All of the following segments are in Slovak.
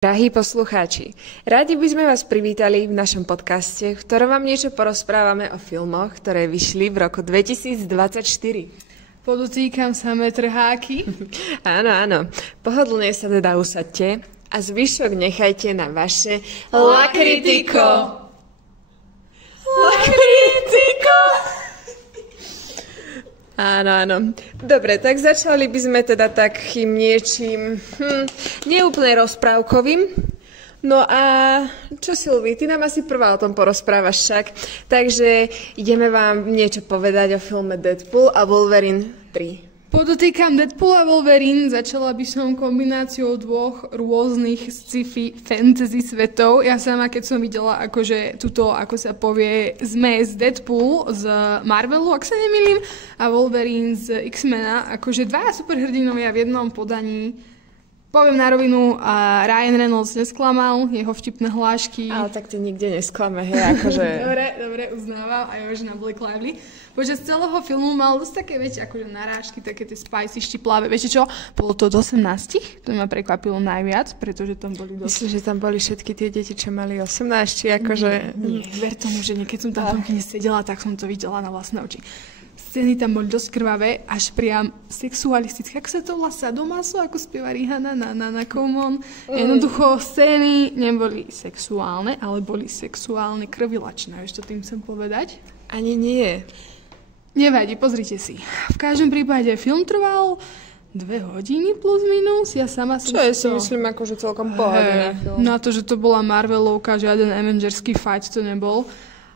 Drahí poslucháči, radi by sme vás privítali v našom podcaste, v ktorom vám niečo porozprávame o filmoch, ktoré vyšli v roku 2024. Podotýkam samé trháky. Áno. Pohodlne sa teda usaďte a zvyšok nechajte na vaše Lakritiko. Áno. Dobre, tak začali by sme teda takým niečím neúplne rozprávkovým. No a čo, Silvi, ty nám asi prvá o tom porozprávaš však. Takže ideme vám niečo povedať o filme Deadpool a Wolverine 3. Podotýkam Deadpool a Wolverine. Začala by som kombináciou dvoch rôznych sci-fi fantasy svetov. Ja sama, keď som videla akože túto, ako sa povie, zmes Deadpool z Marvelu, ak sa nemýlim, a Wolverine z X-mena, akože dvaja superhrdinovia v jednom podaní. Poviem na rovinu, a Ryan Reynolds nesklamal, jeho vtipné hlášky. Ale tak ty nikde nesklame, hej, akože... Dobre, uznávam, aj už na Blake Lively. Počas celého filmu mal dosť také, viete, akože narážky, také tie spicy, štiplavé. Viete čo? Bolo to od 18, to ma prekvapilo najviac, pretože tam boli dosť... Myslím, že tam boli všetky tie deti, čo mali 18, či akože... Nie, ver tomu, že keď som tam v tom kine sedela, tak som to videla na vlastné oči. Scény tam boli dosť krvavé, až priam sexualistické. Ako sa to volá, sadomaso, ako spieva Rihanna na Common. Jednoducho scény neboli sexuálne, ale boli sexuálne krvilačné. Vieš, čo tým chcem povedať? Ani nie. Nevadí, pozrite si. V každom prípade film trval 2 hodiny plus minus. Ja sama som... Čo je si myslím akože celkom pohodlný film. Na to, že to bola Marvelovka, žiaden Avengerský fight to nebol.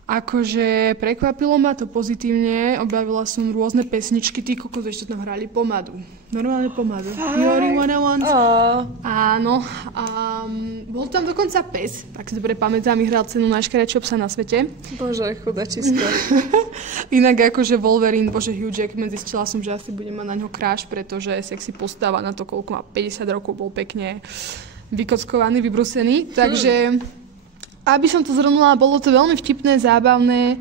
Akože prekvapilo ma to pozitívne, objavila som rôzne pesničky, tí kokos ešte tam hrali pomadu. Normálne pomadu. You only wanna want. Áno. Bol tam dokonca pes, tak si dobre pamätám, vyhral cenu najškrečšieho psa na svete. Bože, chudačisko. Inak akože Wolverine, bože Hugh Jackman, zistila som, že asi budem mať na ňo crush, pretože sexy postava na to, koľko má 50 rokov, bol pekne vykockovaný, vybrusený. Takže... Aby som to zhrnula, bolo to veľmi vtipné, zábavné,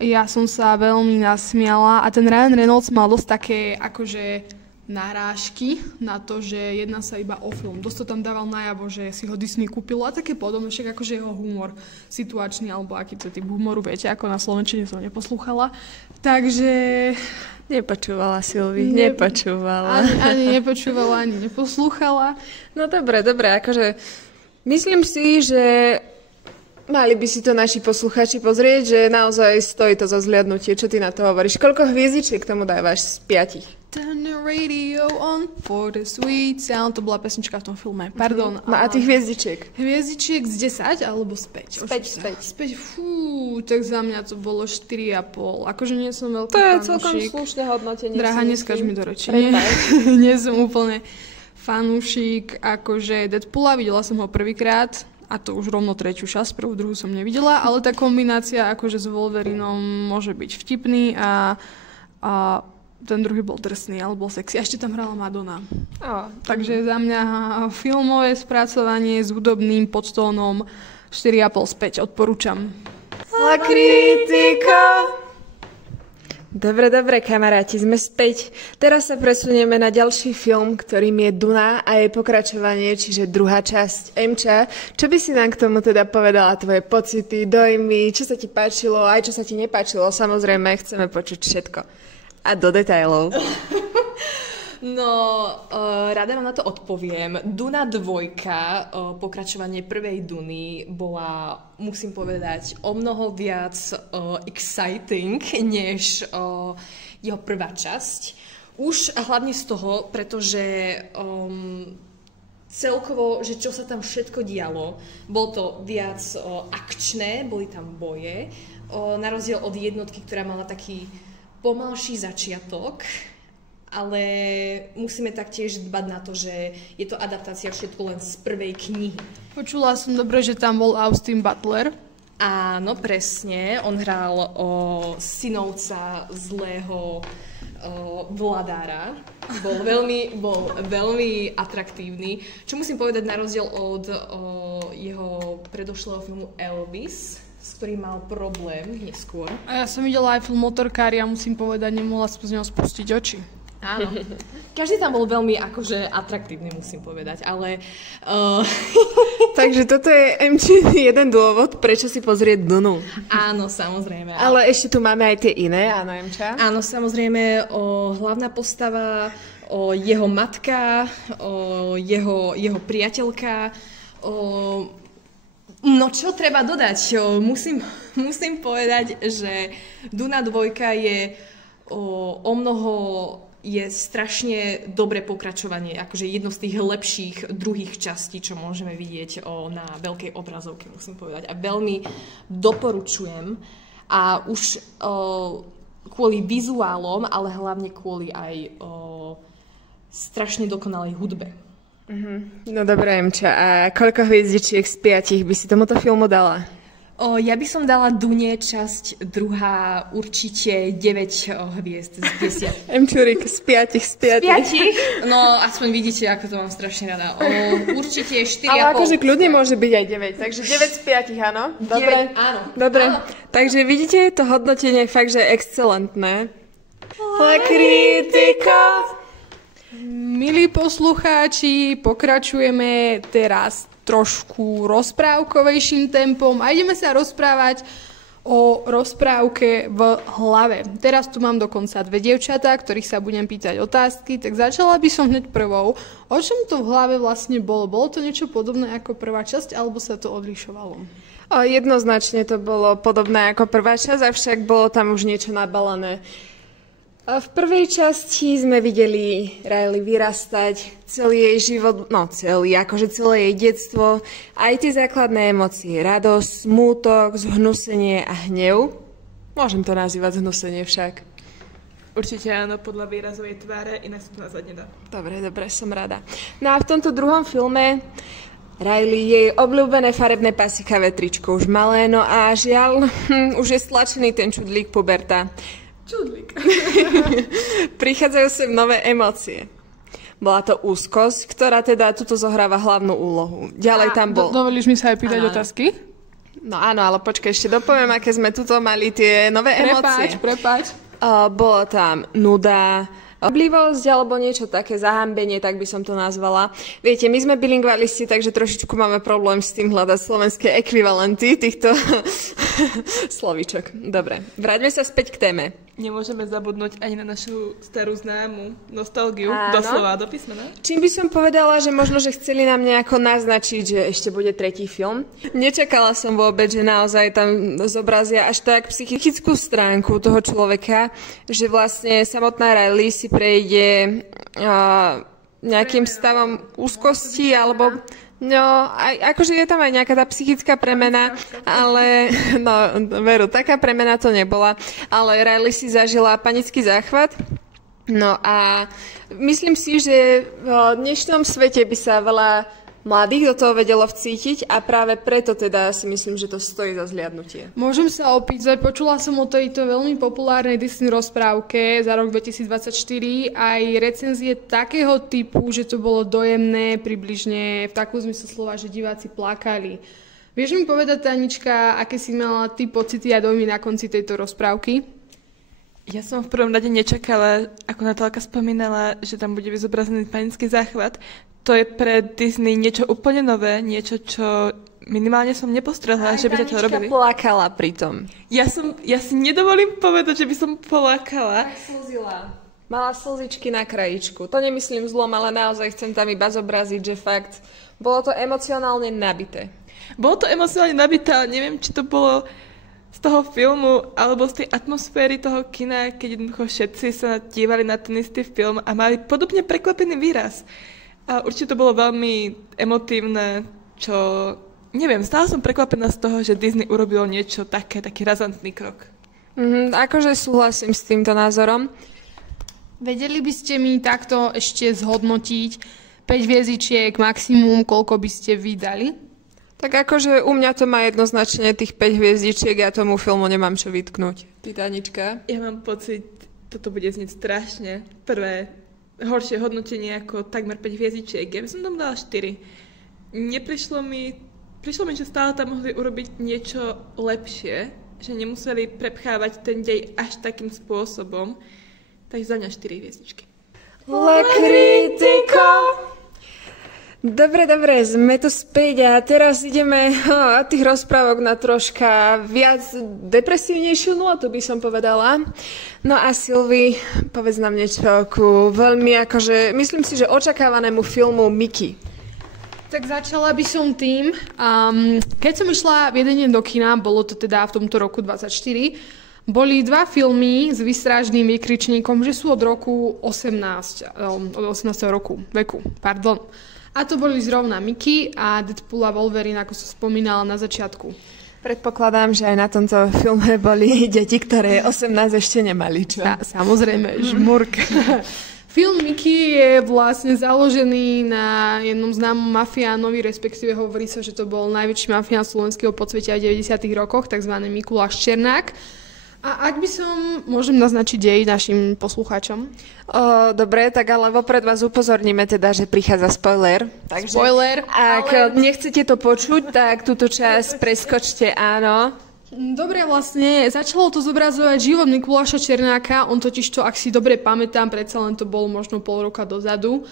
ja som sa veľmi nasmiala a ten Ryan Reynolds mal dosť také akože narážky na to, že jedná sa iba o film. Dosť to tam dával najavo, že si ho Disney kúpilo a také podobné, však akože jeho humor situačný, alebo aký to typ humoru, viete, ako na slovenčine som neposlúchala. Takže... Nepočúvala Silvi, nepočúvala. Ani nepočúvala, ani neposlúchala. No dobre, akože myslím si, že mali by si to naši posluchači pozrieť, že naozaj stojí to za zhliadnutie. Čo ty na to hovoríš? Koľko hviezdičiek tomu dávaš z 5? Turn the radio on for the sweet sound. To bola pesnička v tom filme. Pardon. No a tých hviezdičiek? Hviezdičiek z 10 alebo z 5? Späť. Fú, tak za mňa to bolo 4,5. Akože nie som veľký fanúšik. To je celkom fanúšik. slušné hodnotenie. Drahá, neskáž mi do reči. Nie som úplne fanúšik akože Deadpoola. Videla som ho prvýkrát. A to už rovno 3. časť, prvú, druhú som nevidela, ale tá kombinácia akože s Wolverinom môže byť vtipný a ten druhý bol drsný, ale bol sexy. A ešte tam hrala Madonna. Takže za mňa filmové spracovanie s hudobným podtónom 4,5 späť, odporúčam. Lakritiko! Dobre, kamaráti, sme späť. Teraz sa presunieme na ďalší film, ktorým je Duna a jej pokračovanie, čiže druhá časť. Emča, čo by si nám k tomu teda povedala, tvoje pocity, dojmy, čo sa ti páčilo, aj čo sa ti nepáčilo? Samozrejme, chceme počuť všetko. A do detailov. No, rada vám na to odpoviem. Duna 2, pokračovanie prvej Duny, bola, musím povedať, o mnoho viac exciting, než jeho prvá časť. Už hlavne z toho, pretože celkovo, že čo sa tam všetko dialo, bolo to viac akčné, boli tam boje, na rozdiel od jednotky, ktorá mala taký pomalší začiatok, ale musíme taktiež dbať na to, že je to adaptácia všetko len z prvej knihy. Počula som dobre, že tam bol Austin Butler. Áno, presne. On hral synovca zlého vladára. Bol veľmi atraktívny. Čo musím povedať na rozdiel od jeho predošlého filmu Elvis, s ktorým mal problém neskôr. A ja som videla aj film Motorkári a musím povedať, nemohla som z neho spustiť oči. Áno. Každý tam bol veľmi akože atraktívny, musím povedať, ale... Takže toto je jeden dôvod, prečo si pozrieť Dunu. Áno, samozrejme. Ale ešte tu máme aj tie iné, áno, Emča? Áno, samozrejme, hlavná postava, jeho matka, jeho priateľka. No čo treba dodať? Musím povedať, že Duna 2 je o mnoho je strašne dobré pokračovanie, akože jedno z tých lepších druhých častí, čo môžeme vidieť na veľkej obrazovke, musím povedať. A veľmi doporučujem. A už kvôli vizuálom, ale hlavne kvôli aj strašne dokonalej hudbe. No dobré, Emča. A koľko hviezdičiek z 5 by si tomuto filmu dala? Ja by som dala Dune časť druhá určite 9 hviezd z 10. Emčurik z 5. 5? No, aspoň vidíte, ako to mám strašne rada. Určite 4,5. Ale akože kľudne môže byť aj 9, takže 9 z 5, áno? Dobre. 9, áno. Dobre. Áno. Takže vidíte, to hodnotenie je fakt, že excelentné. La kritika. Milí poslucháči, pokračujeme teraz trošku rozprávkovejším tempom a ideme sa rozprávať o rozprávke v hlave. Teraz tu mám dokonca 2 dievčatá, ktorých sa budem pýtať otázky, tak začala by som hneď prvou. O čom to v hlave vlastne bolo? Bolo to niečo podobné ako prvá časť, alebo sa to odlišovalo? Jednoznačne to bolo podobné ako prvá časť, avšak bolo tam už niečo nabalené. V prvej časti sme videli Riley vyrastať, celý jej život, akože celé jej detstvo, aj tie základné emócie, radosť, smútok, zhnusenie a hnev. Môžem to nazývať zhnusenie však. Určite áno, podľa výrazovej tváre, inak sa to nazvať nedá. Dobre, som rada. No a v tomto druhom filme Riley, jej obľúbené farebné pasikavé tričko už malé, no a žiaľ, už je stlačený ten čudlík puberta. Čudlík. Prichádzajú sem nové emócie. Bola to úzkosť, ktorá teda tuto zohráva hlavnú úlohu. Ďalej tam bol... Dovolíš mi sa aj pýtať otázky? No áno, ale počkaj, ešte dopoviem, aké sme tuto mali tie nové emócie. Prepáč. Bolo tam nuda, oblivosť alebo niečo také, zahambenie, tak by som to nazvala. Viete, my sme bilingvalisti, takže trošičku máme problém s tým hľadať slovenské ekvivalenty týchto slovíčok. Dobre, vráťme sa späť k téme. Nemôžeme zabudnúť ani na našu starú známu nostalgiu, Áno. doslova do písmena. Čím by som povedala, že možno, že chceli nám nejako naznačiť, že ešte bude tretí film. Nečakala som vôbec, že naozaj tam zobrazia až tak psychickú stránku toho človeka, že vlastne samotná Riley si prejde nejakým stavom úzkosti, alebo akože je tam aj nejaká tá psychická premena, ale veru, taká premena to nebola, ale Riley si zažila panický záchvat. No a myslím si, že v dnešnom svete by sa veľa mladých do toho vedelo vcítiť a práve preto teda si myslím, že to stojí za zliadnutie. Môžem sa opýtať, počula som o tejto veľmi populárnej Disney rozprávke za rok 2024 aj recenzie takého typu, že to bolo dojemné, približne v takú zmysle slova, že diváci plakali. Vieš mi povedať, Tanička, aké si mala ty pocity a dojmy na konci tejto rozprávky? Ja som v prvom rade nečakala, ako Natálka spomínala, že tam bude zobrazený panický záchvat. To je pre Disney niečo úplne nové, niečo, čo minimálne som nepostrehla, že by sa to robili. Plakala pritom. Ja si nedovolím povedať, že by som plakala. Tak slzila. Mala slzičky na krajičku. To nemyslím zlom, ale naozaj chcem tam iba zobraziť, že fakt bolo to emocionálne nabité. Bolo to emocionálne nabité, ale neviem, či to bolo z toho filmu alebo z tej atmosféry toho kina, keď jednoducho všetci sa dívali na ten istý film a mali podobne prekvapený výraz. A určite to bolo veľmi emotívne, čo... Neviem, stále som prekvapená z toho, že Disney urobilo niečo taký razantný krok. Akože súhlasím s týmto názorom. Vedeli by ste mi takto ešte zhodnotiť 5 hviezdičiek maximum, koľko by ste vydali? Tak akože u mňa to má jednoznačne tých 5 hviezdičiek, ja tomu filmu nemám čo vytknúť. Ty, Tanička? Ja mám pocit, toto bude znieť strašne. Prvé horšie hodnotenie ako takmer 5 hviezdičiek. Ja by som tam dala 4. Prišlo mi, že stále tam mohli urobiť niečo lepšie, že nemuseli prepchávať ten dej až takým spôsobom. Takže za mňa 4 hviezdičky. La Critico. Dobre, sme tu späť a teraz ideme od tých rozprávok na troška viac depresívnejšiu notu, by som povedala. No a Silvi, povedz nám niečo ku veľmi myslím si, že očakávanému filmu Mickey. Tak začala by som tým, keď som išla v jeden deň do kina, bolo to teda v tomto roku 24, boli dva filmy s vystrážným výkričníkom, že sú od roku 18. Roku, veku. A to boli zrovna Mickey a Deadpool a Wolverine, ako som spomínala na začiatku. Predpokladám, že aj na tomto filme boli deti, ktoré 18 ešte nemali, čo? Samozrejme, žmurk. Film Mickey je vlastne založený na jednom známom mafiánovi, respektíve hovorí sa, že to bol najväčší mafián slovenského podsvetia v 90. rokoch, takzvaný Mikuláš Černák. A ak by som, môžem naznačiť dej našim poslucháčom? Dobre, tak ale vopred vás upozorníme teda, že prichádza spoiler. Takže spoiler. Ak nechcete to počuť, tak túto časť preskočte, áno. Dobre, vlastne začalo to zobrazovať život Mikuláša Černáka, on totiž to, ak si dobre pamätám, predsa len to bolo možno pol roka dozadu.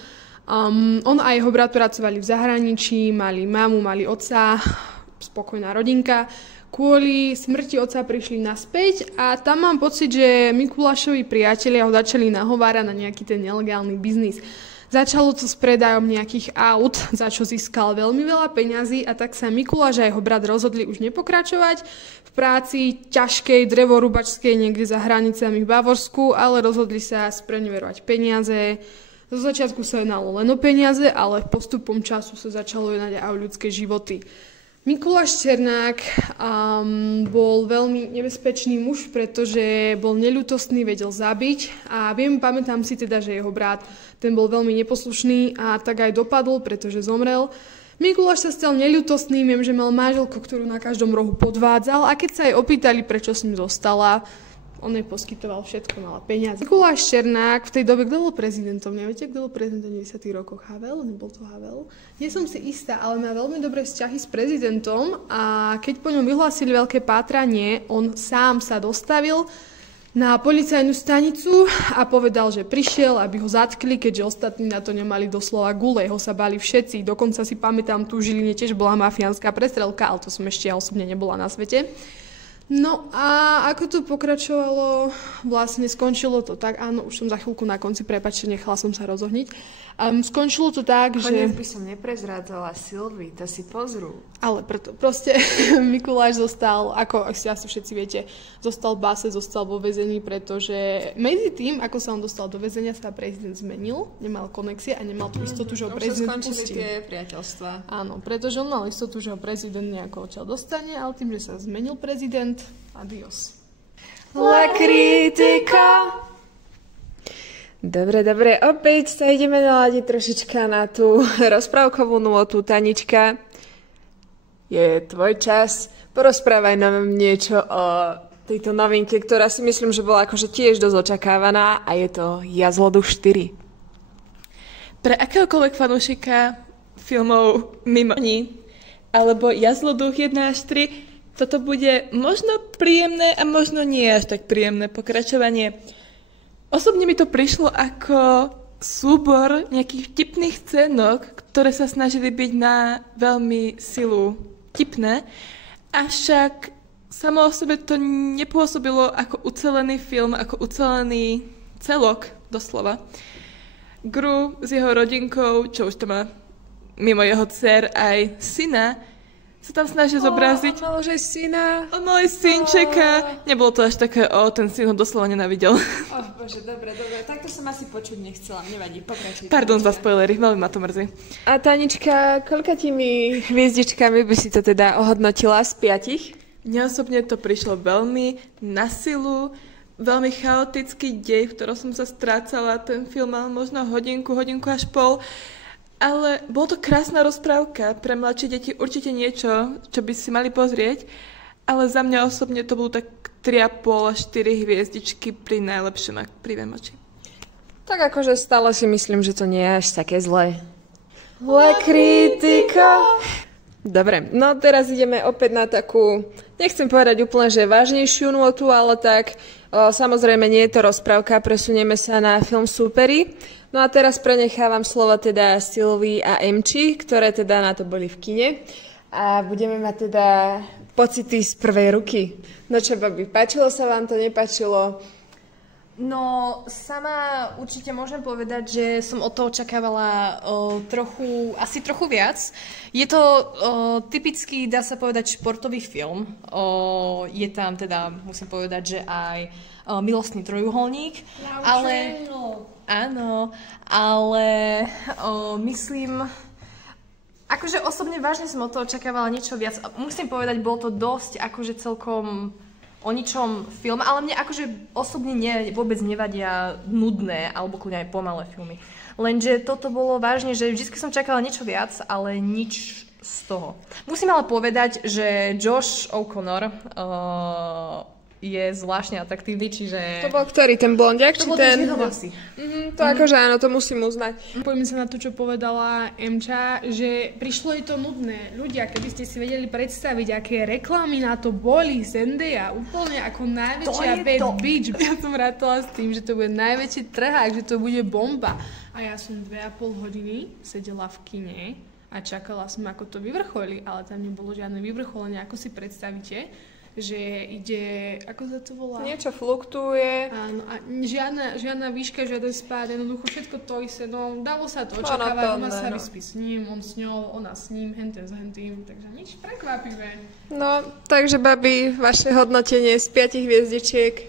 On a jeho brat pracovali v zahraničí, mali mamu, mali otca, spokojná rodinka. Kvôli smrti otca prišli naspäť a tam mám pocit, že Mikulášovi priatelia ho začali nahovárať na nejaký ten nelegálny biznis. Začalo to s predajom nejakých aut, za čo získal veľmi veľa peňazí a tak sa Mikuláš a jeho brat rozhodli už nepokračovať v práci ťažkej, drevorúbačskej niekde za hranicami v Bavorsku, ale rozhodli sa spreneverovať peniaze. Zo začiatku sa jednalo len o peniaze, ale postupom času sa začalo jednať aj o ľudské životy. Mikuláš Černák bol veľmi nebezpečný muž, pretože bol neľútostný, vedel zabiť a pamätám si teda, že jeho brat, ten bol veľmi neposlušný a tak aj dopadol, pretože zomrel. Mikuláš sa stal neľútostný, viem, že mal manželku, ktorú na každom rohu podvádzal a keď sa jej opýtali, prečo s ním zostala, on jej poskytoval všetko, mala peniaze. Mikuláš Černák, v tej dobe, kto bol prezidentom? Neviete, kto bol prezidentom v 90. rokoch? Havel? Nebol to Havel? Nie som si istá, ale má veľmi dobré vzťahy s prezidentom a keď po ňom vyhlásili veľké pátranie, on sám sa dostavil na policajnú stanicu a povedal, že prišiel, aby ho zatkli, keďže ostatní na to nemali doslova gule, ho sa báli všetci. Dokonca si pamätám, tu v Žiline tiež bola mafiánska prestrelka, ale to som ešte ja osobne nebola na svete. No a ako to pokračovalo, vlastne skončilo to tak, áno, už som za chvíľku na konci, prepáčte, nechala som sa rozohniť. Skončilo to tak, že... Koniec by som neprezrádzala, Silvi, to si pozrú. Ale preto, proste Mikuláš zostal, ako asi všetci viete, zostal v báse, zostal vo väzení, pretože medzi tým, ako sa on dostal do väzenia, sa prezident zmenil, nemal konexie a nemal tú istotu, že ho prezident pustí. Tie priateľstvá. Áno, pretože on mal istotu, že ho prezident nejako odtiaľ dostane, ale tým, že sa zmenil prezident, adios. La Critica. Dobre, opäť sa ideme naladiť trošička na tú rozprávkovú nôtu. Tanička, je tvoj čas. Porozprávaj nám niečo o tejto novinke, ktorá si myslím, že bola akože tiež dosť očakávaná a je to Jazloduch 4. Pre akéhokoľvek fanúšika filmov mimo ní, alebo Jazloduch 1 až 3, toto bude možno príjemné a možno nie až tak príjemné pokračovanie. Osobne mi to prišlo ako súbor nejakých vtipných scénok, ktoré sa snažili byť na veľmi silu vtipné, avšak samo o sebe to nepôsobilo ako ucelený film, ako ucelený celok, doslova. Gru s jeho rodinkou, čo už to má mimo jeho dcer aj syna, sa tam snažia zobraziť. On mal už aj syna. On mal aj synčeka. Nebolo to až také, ten syn ho doslova nenávidel. Bože, dobre. Takto som asi počuť nechcela. Nevadí, pokračuj. Pardon za spoilery, veľmi ma to mrzí. A Tanička, koľkatými hviezdičkami by si to teda ohodnotila z 5? Mne osobne to prišlo veľmi na silu, veľmi chaotický dej, v ktorom som sa strácala. Ten film mal možno hodinku až pol. Ale bolo to krásna rozprávka. Pre mladšie deti určite niečo, čo by si mali pozrieť. Ale za mňa osobne to bolo tak 3,5 až 4 hviezdičky pri najlepšom, ak prídem oči. Tak akože stále si myslím, že to nie je až také zlé. La Critica. Dobre, no teraz ideme opäť na takú, nechcem povedať úplne, že vážnejšiu nôtu, ale tak Samozrejme, nie je to rozprávka, presunieme sa na film Súperi. No a teraz prenechávam slovo teda Silvii a Emči, ktoré teda na to boli v kine. A budeme mať teda pocity z prvej ruky. No čo, babi, páčilo sa vám to, nepáčilo? No, sama určite môžem povedať, že som od toho očakávala asi trochu viac. Je to typický, dá sa povedať, športový film. Je tam teda, musím povedať, že aj milostný trojuholník. Ale, áno, ale myslím... Akože osobne vážne som od toho očakávala niečo viac. Musím povedať, bolo to dosť akože celkom... o ničom film, ale mne akože osobne vôbec nevadia nudné alebo kľudne aj pomalé filmy. Lenže toto bolo vážne, že vždy som čakala niečo viac, ale nič z toho. Musím ale povedať, že Josh O'Connor je zvláštne atraktívny, čiže... To bol ktorý, ten blondiak? To bol ten vlasy. To akože áno, to musím uznať. Poďme sa na to, čo povedala Emča, že prišlo je to nudné. Ľudia, keby ste si vedeli predstaviť, aké reklamy na to boli, Zendaya, úplne ako najväčšia bad bitch. Ja som rátala s tým, že to bude najväčší trhák, že to bude bomba. A ja som 2,5 hodiny sedela v kine a čakala som, ako to vyvrcholí, ale tam nebolo žiadne vyvrcholenie, ako si predstavíte, že ide, ako sa to volá? Niečo fluktuje. Áno, a žiadna výška, žiaden spád, jednoducho všetko to isté, no dalo sa to očakávať, ona sa vyspí s ním, on s ňou, ona s ním, henten s hentým, takže nič prekvapivé. No, takže babi, vaše hodnotenie z 5 hviezdičiek.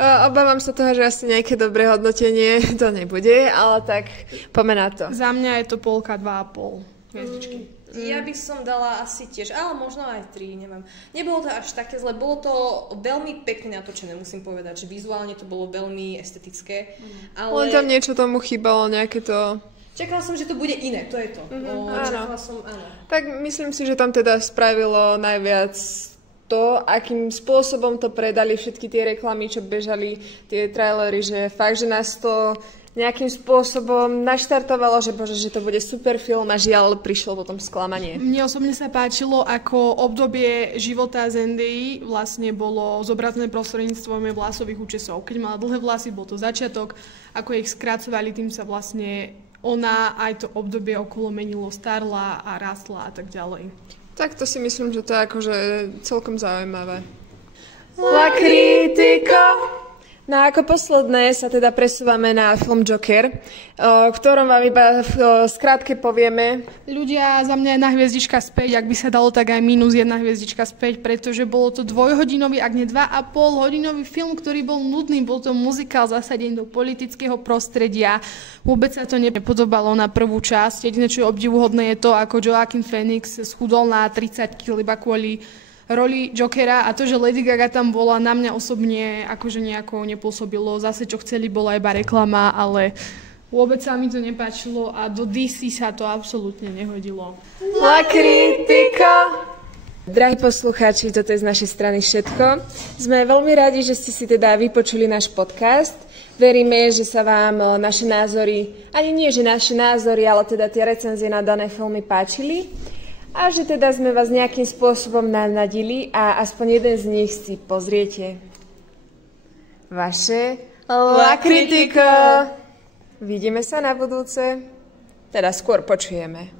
Obávam sa toho, že asi nejaké dobré hodnotenie to nebude, ale tak poďme na to. Za mňa je to 2,5 hviezdičky. Ja by som dala asi tiež, ale možno aj 3, neviem. Nebolo to až také zle, bolo to veľmi pekne natočené, musím povedať, že vizuálne to bolo veľmi estetické. Ale... Len tam niečo tomu chýbalo, nejaké to... Čakala som, že to bude iné, to je to. Čakala som, áno. Tak myslím si, že tam teda spravilo najviac to, akým spôsobom to predali všetky tie reklamy, čo bežali, tie trailery, že fakt, že nás to nejakým spôsobom naštartovalo, že bože, že to bude super film a žiaľ prišlo potom sklamanie. Mne osobne sa páčilo, ako obdobie života Zendayy vlastne bolo zobrazené prostredníctvom vlasových účesov. Keď mala dlhé vlasy, bol to začiatok, ako ich skracovali, tým sa vlastne ona aj to obdobie okolo menilo, starla a rastla a tak ďalej. Tak to si myslím, že to je akože celkom zaujímavé. La Critico! No a ako posledné sa teda presúvame na film Joker, o ktorom vám iba skrátke povieme. Ľudia, za mňa 1 hviezdička späť, ak by sa dalo, tak aj -1 hviezdička späť, pretože bolo to 2-hodinový, ak nie 2,5-hodinový film, ktorý bol nudný, bol to muzikál zasadený do politického prostredia. Vôbec sa to nepodobalo na prvú časť. Jediné, čo je obdivuhodné, je to, ako Joaquin Phoenix schudol na 30 kg iba kvôli roli Jokera a to, že Lady Gaga tam bola, na mňa osobne akože nejako nepôsobilo. Zase, čo chceli, bola iba reklama, ale vôbec sa mi to nepáčilo a do DC sa to absolútne nehodilo. La Critico! Drahí poslucháči, toto je z našej strany všetko. Sme veľmi radi, že ste si teda vypočuli náš podcast. Veríme, že sa vám naše názory, ani nie, že naše názory, ale teda tie recenzie na dané filmy páčili. A že teda sme vás nejakým spôsobom navnadili a aspoň jeden z nich si pozriete. Vaše La Critico! Vidíme sa na budúce, teda skôr počujeme.